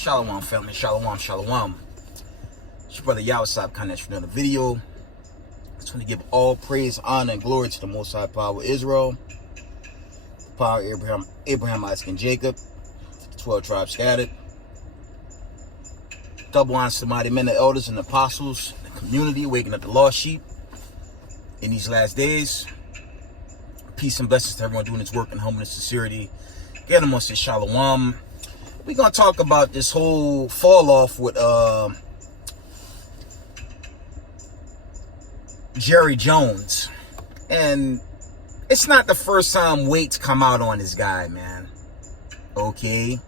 Shalom, family. Shalom, shalom. It's your brother Yawasab Kanesh for another video. I just want to give all praise, honor, and glory to the Most High Power of Israel, the power of Abraham, Isaac, and Jacob, the 12 tribes scattered. Double honors to the mighty men, the elders, and the apostles, the community, waking up the lost sheep in these last days. Peace and blessings to everyone doing this work in humbleness and sincerity. Again, I'm going to say shalom. We're going to talk about this whole fall off with J.Jones. And it's not the first time weights come out on this guy, man. Okay.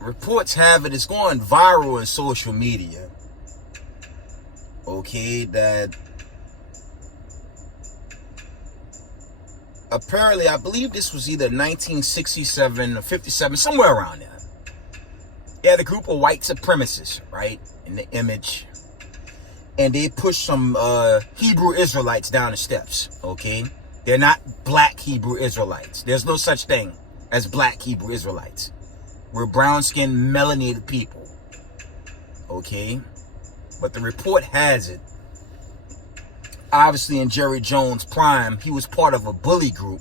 Reports have it's going viral in social media. Okay, that apparently, I believe this was either 1967 or 57, somewhere around there. They had a group of white supremacists, right, in the image. And they pushed some Hebrew Israelites down the steps, okay? They're not black Hebrew Israelites. There's no such thing as black Hebrew Israelites. We're brown-skinned, melanated people, okay? But the report has it, obviously in J.Jones' prime, he was part of a bully group,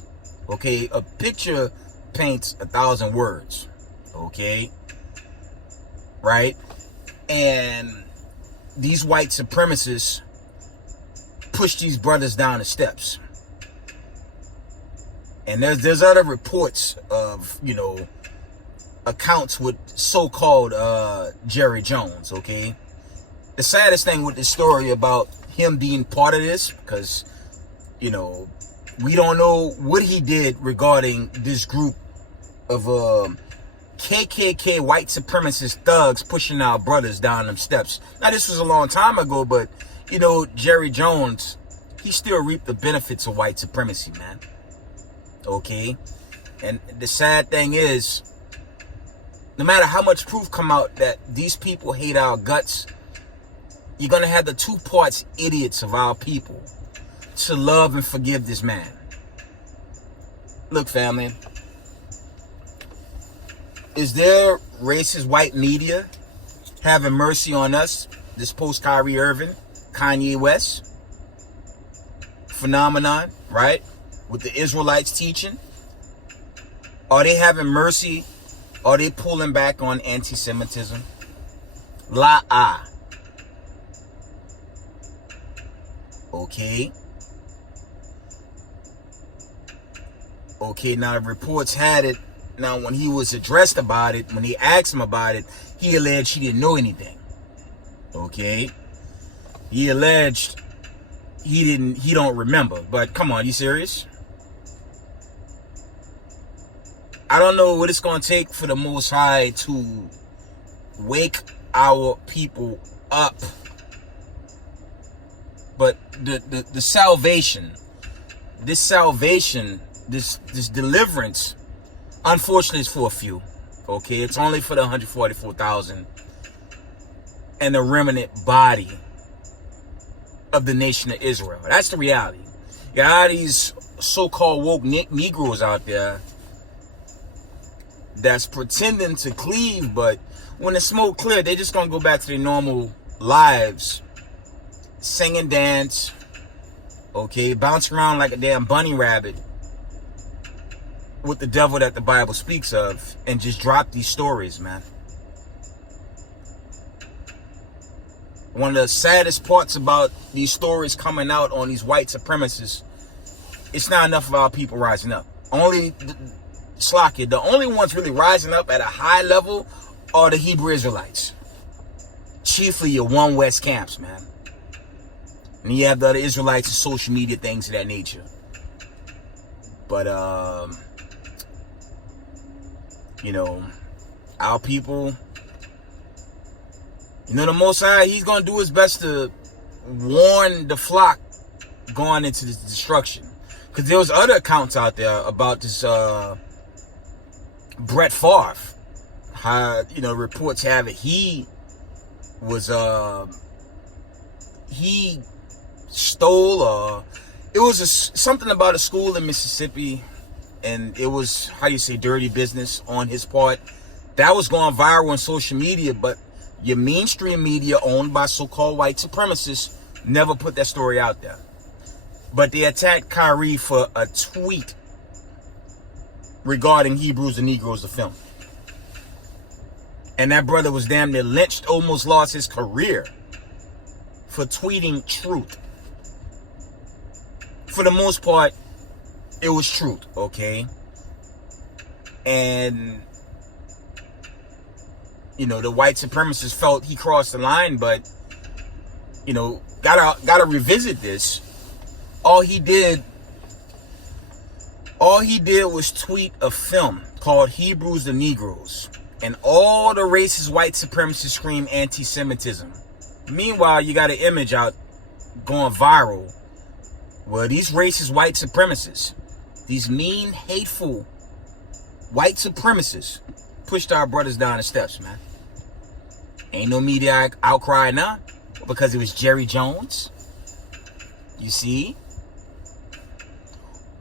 okay? A picture paints 1,000 words, okay? Right? And these white supremacists pushed these brothers down the steps. And there's other reports of, you know, accounts with so-called J.Jones, okay? The saddest thing with this story about him being part of this, because, you know, we don't know what he did regarding this group of KKK white supremacist thugs pushing our brothers down them steps. Now, this was a long time ago, but, you know, J.Jones, he still reaped the benefits of white supremacy, man. Okay? And the sad thing is, no matter how much proof come out that these people hate our guts, you're going to have the two parts idiots of our people to love and forgive this man. Look, family, is there racist white media having mercy on us, this post-Kyrie Irving, Kanye West phenomenon, right? With the Israelites teaching? Are they having mercy? Are they pulling back on anti-Semitism? La-ah. Okay. Okay, now the reports had it. Now, when he was addressed about it, when he asked him about it, he alleged he didn't know anything. Okay. He alleged he don't remember. But come on, you serious? I don't know what it's going to take for the Most High to wake our people up. But the salvation, this deliverance, unfortunately, is for a few. Okay, it's only for the 144,000 and the remnant body of the nation of Israel. That's the reality. You got these so-called woke Negroes out there that's pretending to cleave, but when the smoke cleared, they're just gonna go back to their normal lives. Sing and dance, okay, bounce around like a damn bunny rabbit with the devil that the Bible speaks of, and just drop these stories, man. One of the saddest parts about these stories coming out on these white supremacists, it's not enough of our people rising up. The only ones really rising up at a high level are the Hebrew Israelites. Chiefly your One West camps, man. And you have the other Israelites and social media, things of that nature. But, you know, our people, you know, the Most High, he's going to do his best to warn the flock going into this destruction. Because there was other accounts out there about this B.Farve. How, you know, reports have it, he was, he stole it was something about a school in Mississippi, and it was, how you say, dirty business on his part That was going viral on social media, but your mainstream media owned by so-called white supremacists never put that story out there. But they attacked Kyrie for a tweet regarding Hebrews and Negroes, the film. And that brother was damn near lynched, almost lost his career for tweeting truth. For the most part, it was truth, okay? And, you know, the white supremacists felt he crossed the line, but, you know, gotta revisit this. All he did was tweet a film called Hebrews the Negroes. And all the racist white supremacists scream anti-Semitism. Meanwhile, you got an image out going viral where these racist white supremacists, these mean, hateful white supremacists, pushed our brothers down the steps, man. Ain't no media outcry now because it was J.Jones. You see?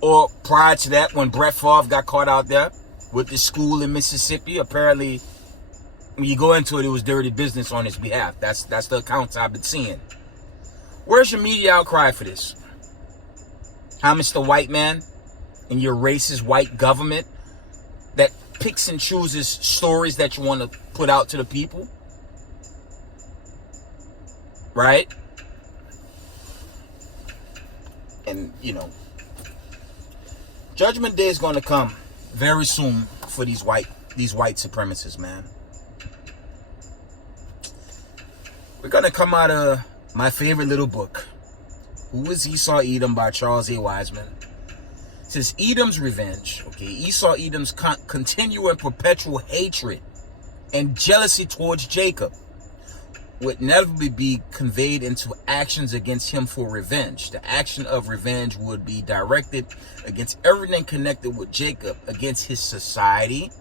Or prior to that, when B.Farve got caught out there with the school in Mississippi, apparently, when you go into it, it was dirty business on his behalf. That's the accounts I've been seeing. Where's your media outcry for this? How, Mr. White Man, and your racist white government that picks and chooses stories that you want to put out to the people? Right? And, you know, Judgment Day is going to come very soon for these white supremacists, man. We're going to come out of my favorite little book, Who is Esau Edom by Charles A. Wiseman. It says Edom's revenge, okay, Esau Edom's continual and perpetual hatred and jealousy towards Jacob would never be conveyed into actions against him for revenge. The action of revenge would be directed against everything connected with Jacob, against his society,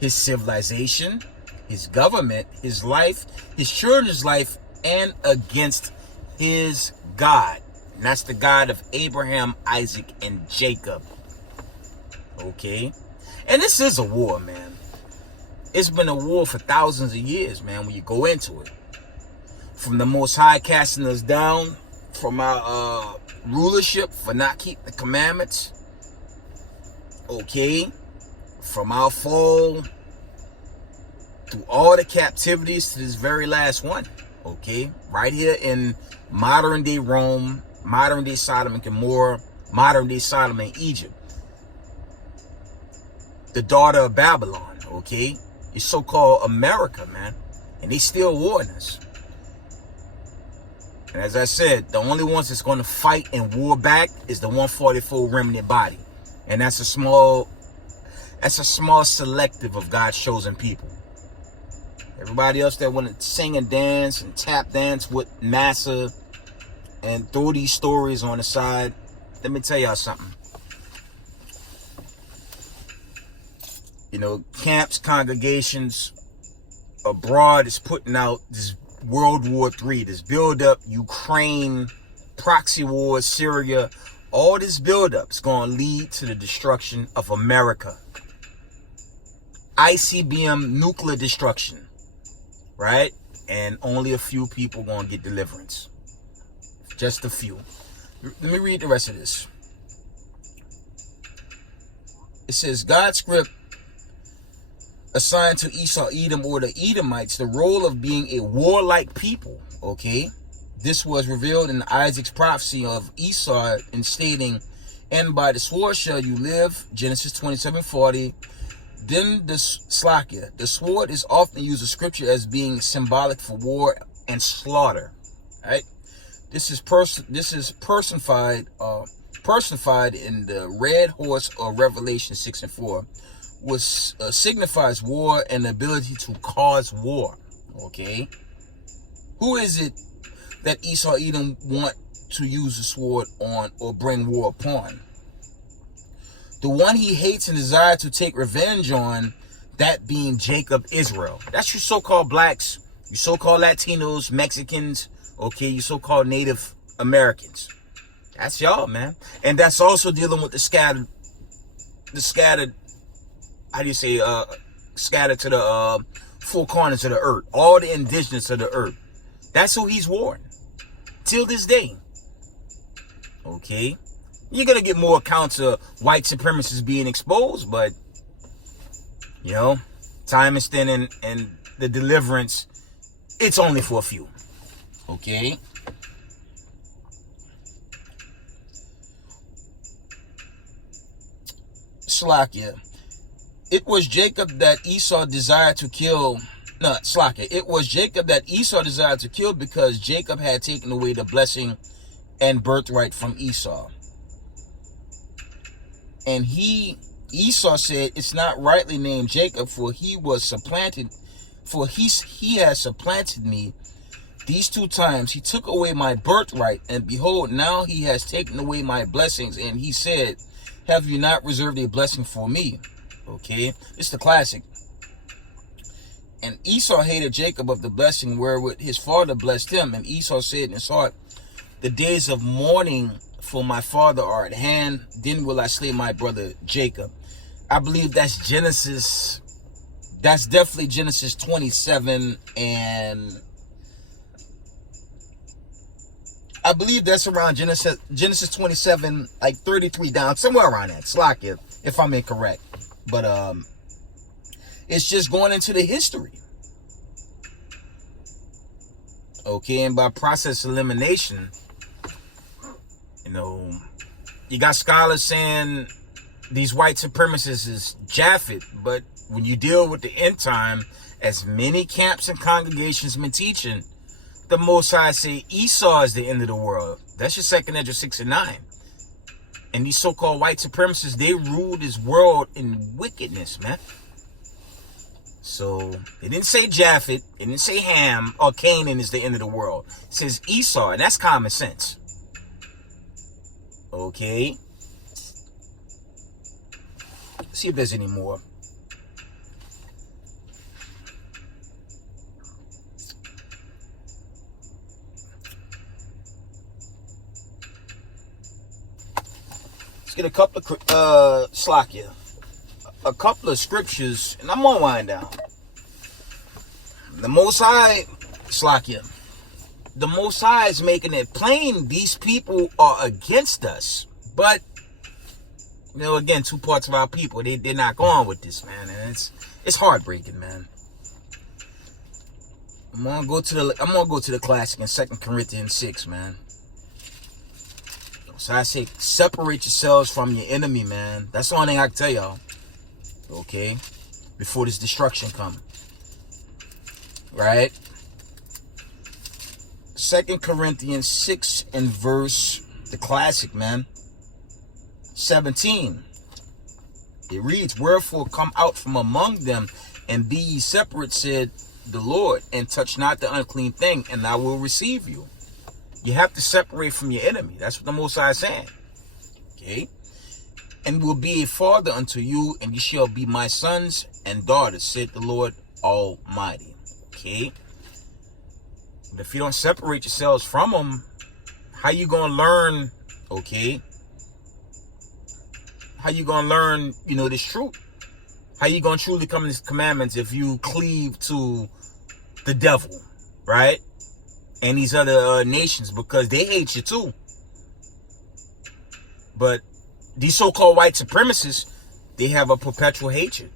his civilization, his government, his life, his children's life, and against his God. And that's the God of Abraham, Isaac, and Jacob. Okay? And this is a war, man. It's been a war for thousands of years, man, when you go into it. From the Most High casting us down from our rulership for not keeping the commandments. Okay? From our fall through all the captivities to this very last one. Okay? Right here in modern day Rome, modern day Sodom and Gomorrah, modern day Sodom and Egypt. The daughter of Babylon, okay? It's so-called America, man. And they still warring us. And as I said, the only ones that's going to fight and war back is the 144 remnant body. And that's a small selective of God's chosen people. Everybody else that want to sing and dance and tap dance with Massa and throw these stories on the side, let me tell y'all something. You know, camps, congregations abroad is putting out this World War III, this build-up, Ukraine, proxy wars, Syria, all this build-up is going to lead to the destruction of America. ICBM nuclear destruction, right? And only a few people going to get deliverance. Just a few. Let me read the rest of this. It says, God's script assigned to Esau, Edom, or the Edomites, the role of being a warlike people, okay? This was revealed in Isaac's prophecy of Esau in stating, and by the sword shall you live, Genesis 27:40. Then the Slakia. The sword is often used in scripture as being symbolic for war and slaughter, right? This is personified in the red horse of Revelation 6:4. Which signifies war and the ability to cause war, okay? Who is it that Esau Edom want to use the sword on or bring war upon? The one he hates and desires to take revenge on, that being Jacob, Israel. That's your so-called blacks, your so-called Latinos, Mexicans, okay, your so-called Native Americans. That's y'all, man. And that's also dealing with the scattered, how do you say, scattered to the four corners of the earth. All the indigenous of the earth. That's who he's warned. Till this day. Okay? You're going to get more accounts of white supremacists being exposed, but, you know, time is thin, and the deliverance, it's only for a few. Okay? Slakia. It was Jacob that Esau desired to kill. No, Slakia. It was Jacob that Esau desired to kill because Jacob had taken away the blessing and birthright from Esau. And Esau said, it's not rightly named Jacob, for he was supplanted, for he has supplanted me these 2 times. He took away my birthright, and behold, now he has taken away my blessings. And he said, have you not reserved a blessing for me? Okay, it's the classic. And Esau hated Jacob of the blessing wherewith his father blessed him. And Esau said in his heart, the days of mourning for my father are at hand, then will I slay my brother Jacob. I believe that's Genesis. That's definitely Genesis 27, and I believe that's around Genesis 27, like 33 down, somewhere around that. Slack if I'm incorrect. But it's just going into the history. Okay, and by process elimination, you know, you got scholars saying these white supremacists is Japhet, but when you deal with the end time, as many camps and congregations been teaching, the Most High say Esau is the end of the world. That's your 2nd Ezra 6 and 9. And these so-called white supremacists, they rule this world in wickedness, man. So, it didn't say Japhet, it didn't say Ham or Canaan is the end of the world. It says Esau, and that's common sense. Okay. Let's see if there's any more. Let's get a couple of Slakia. A couple of scriptures, and I'm gonna wind down. The Most High, Slakia. The Most High is making it plain these people are against us. But, you know, again, 2 parts of our people, they're not going with this, man. And it's heartbreaking, man. I'm gonna go to the classic in 2 Corinthians 6, man. So I say, separate yourselves from your enemy, man. That's the only thing I can tell y'all. Okay? Before this destruction come. Right? 2 Corinthians 6 and verse, the classic, man, 17. It reads, wherefore come out from among them, and be ye separate, said the Lord, and touch not the unclean thing, and I will receive you. You have to separate from your enemy. That's what the Most High is saying. Okay? And will be a father unto you, and you shall be my sons and daughters, said the Lord Almighty. Okay? But if you don't separate yourselves from them, how you going to learn, okay? How you going to learn, you know, this truth? How you going to truly come to these commandments if you cleave to the devil, right? And these other nations, because they hate you too. But these so-called white supremacists, they have a perpetual hatred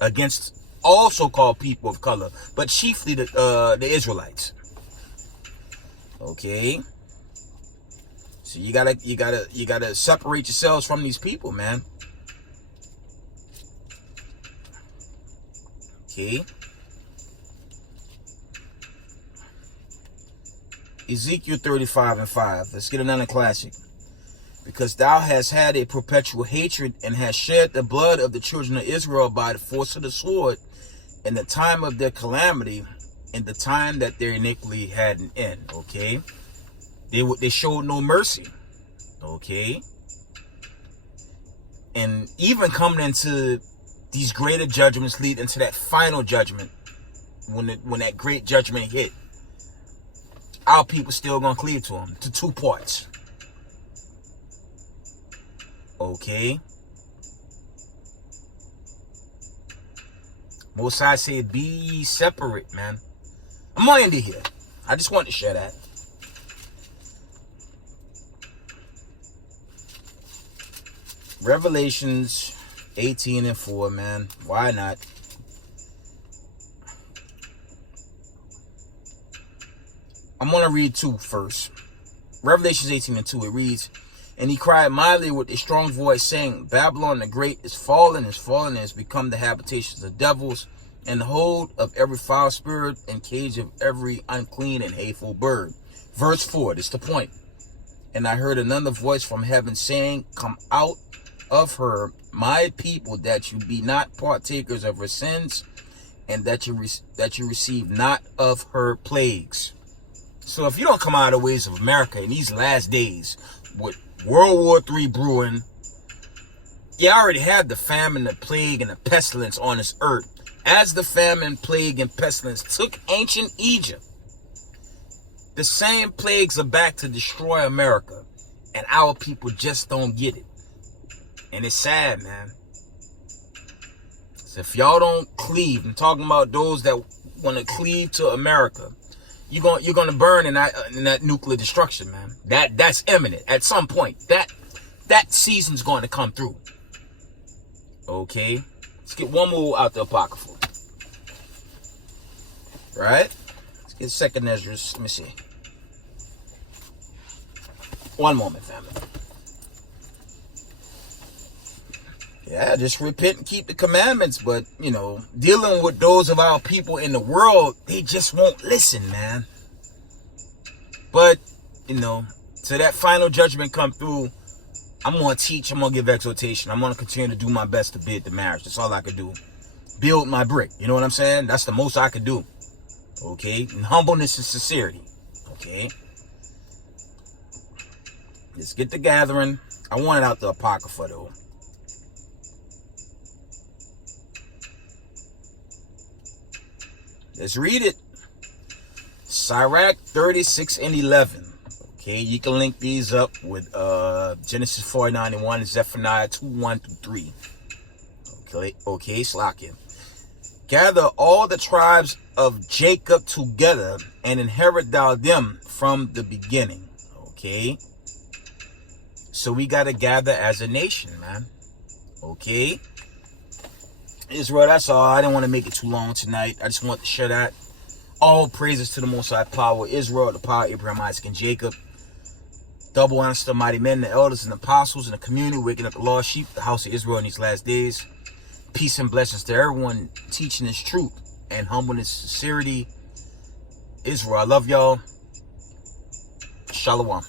against all so-called people of color, but chiefly the Israelites. Okay, so you gotta separate yourselves from these people, man. Okay. Ezekiel 35 and 5. Let's get another classic. Because thou hast had a perpetual hatred, and hast shed the blood of the children of Israel by the force of the sword, in the time of their calamity, in the time that their iniquity had an end. Okay, they showed no mercy. Okay, and even coming into these greater judgments, lead into that final judgment, when that great judgment hit, our people still gonna cleave to them, to 2 parts. Okay. Most I say, be ye separate, man. I'm gonna end it here. I just wanted to share that. Revelations 18:4, man. Why not? I'm gonna read 2 first. Revelations 18:2, it reads, and he cried mightily with a strong voice, saying, Babylon the great is fallen, and has become the habitations of devils, and the hold of every foul spirit, and cage of every unclean and hateful bird. Verse 4, this is the point. And I heard another voice from heaven saying, come out of her, my people, that you be not partakers of her sins, and that you receive not of her plagues. So if you don't come out of the ways of America in these last days, with World War III brewing, you already had the famine, the plague, and the pestilence on this earth. As the famine, plague, and pestilence took ancient Egypt, the same plagues are back to destroy America, and our people just don't get it. And it's sad, man. So if y'all don't cleave, I'm talking about those that want to cleave to America, you're gonna burn in that nuclear destruction, man. That's imminent. At some point, that season's going to come through. Okay, let's get one more out the Apocryphal. Right? Let's get Second Ezra. Let me see. One moment, family. Yeah, just repent and keep the commandments. But, dealing with those of our people in the world, they just won't listen, man. But, till that final judgment come through, I'm going to teach, I'm going to give exhortation. I'm going to continue to do my best to build the marriage. That's all I could do. Build my brick. You know what I'm saying? That's the most I could do. Okay? And humbleness and sincerity. Okay? Let's get the gathering. I want it out the Apocrypha, though. Let's read it. Sirach 36:11. Okay, you can link these up with Genesis 4:91 and Zephaniah 2:1-3. Okay, Slakia. Gather all the tribes of Jacob together and inherit thou them from the beginning. Okay. So we got to gather as a nation, man. Okay. Israel, that's all. I didn't want to make it too long tonight. I just want to share that. All praises to the Most High power of Israel, the power of Abraham, Isaac, and Jacob. Double honors to the mighty men, the elders, and the apostles in the community, waking up the lost sheep, the house of Israel in these last days. Peace and blessings to everyone teaching this truth and humbleness, sincerity. Israel, I love y'all. Shalom.